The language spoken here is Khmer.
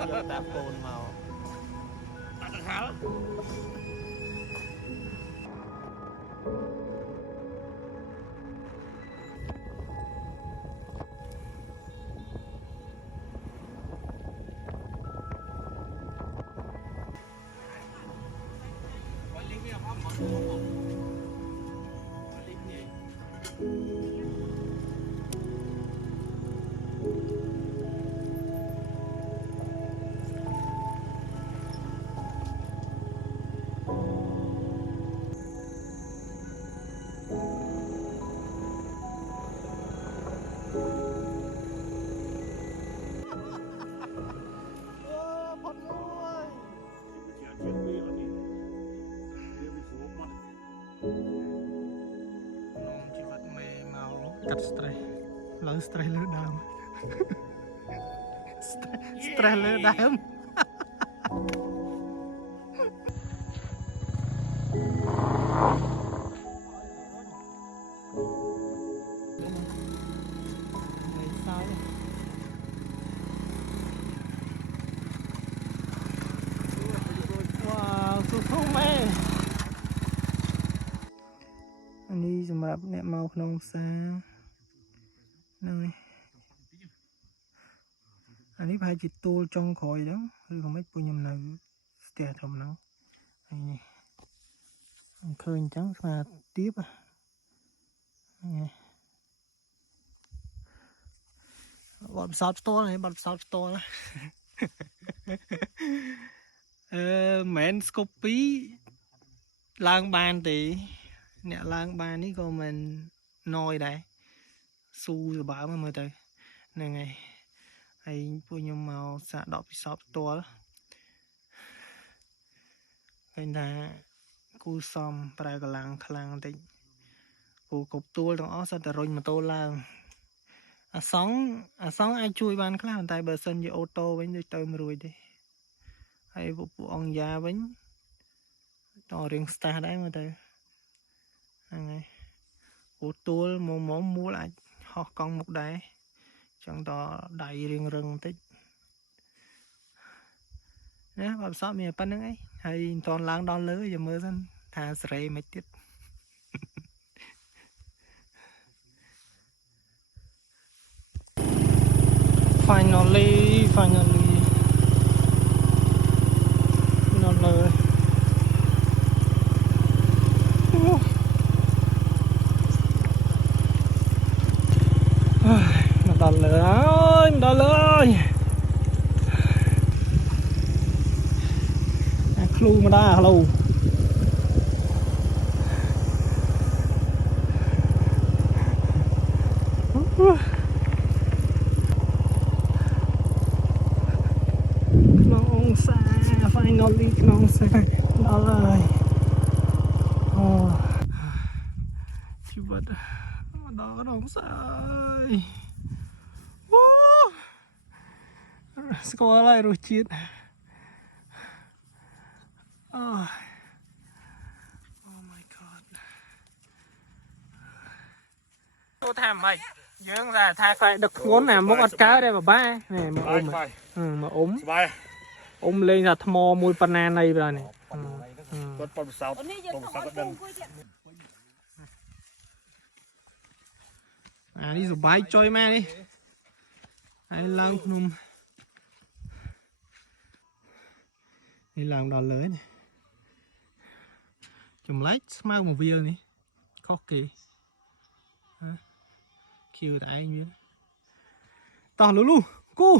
យកតាកូនមកអត់ខាល់កាត់ stress ឡើង stress លើដើម stress លើដើមអានេះសម្រាប់អ្នកមកក្នុងផ្សារហ្នឹងហើយអានេះប្រហែលជាទូលចុងក្រោយហ្នឹងឬក៏មិនពួកខ្ញុំនៅស្ទះត្រឹមហ្នឹងហើយនេះឃើញអញ្ចឹងស្មាទៀបហ្នឹងបាត់ផ្សោតផ្ទាល់នេះបាត់ផ្សោតផ្ទាល់មែនស្គប់ពីឡើងបានទេអ្នកឡើងបាននេះក៏មិនណយដែរស៊ូសបើមើលទៅហ្នឹងហើយហើយពួកខ្ញុំមកសាកដកពិសោធន៍ផ្ទាល់ឃើញថាគូសំប្រើកម្លាំងខ្លាំងបន្តិចគូគ្រប់ទួលទាំងអស់សុទ្ធតែរុញម៉ូតូឡើងអាសង់អាចជួយបានខ្លះតែបើសិនជាអូតូវិញដូចទៅមិនរួចទេហើយពួកអង្គយ៉ាវិញតរៀងស្ទះដែរមើលទៅហ្នឹងហើយអូទួលមកមូលអាចហោះកង់មុខដែរចឹងតដៃរៀងរឹងបន្តិចណាបើផ្សោតមានប៉ុណ្្នឹងអីហើយមិនតន់ឡើងដល់លើយកមើលសិនថាសេរីមិនទៀតfinally ដល់លើដល់លើហើយដល់លើហើយឃ្លូមកដែរឡូក្នុងអង្សា finally ក្នុងអង្សាដល់ហើយអូជីវិតដល់ក្នុងអង្សាស្គាល់ហើយរសជាតិអូ my god ចូលថាម៉េចយើងថាខ្លាយដឹកធ្ងន់ណាមុខអត់កើទេបានេះមកអ៊ំមកអ៊ំស្បាយអ៊ំលេងថាថ្មមួយប៉ុណ្ណាណីបើនេះគាត់ប៉ុនសោតក៏ដឹងអានេះសុបាយចុយម៉ែនេះហើយឡើងភ្នំនេះឡើងដល់លើនេះចម្លែកស្មៅមកវាលនេះខុសគេឃ្យូតែឯងវាតោះលូគូ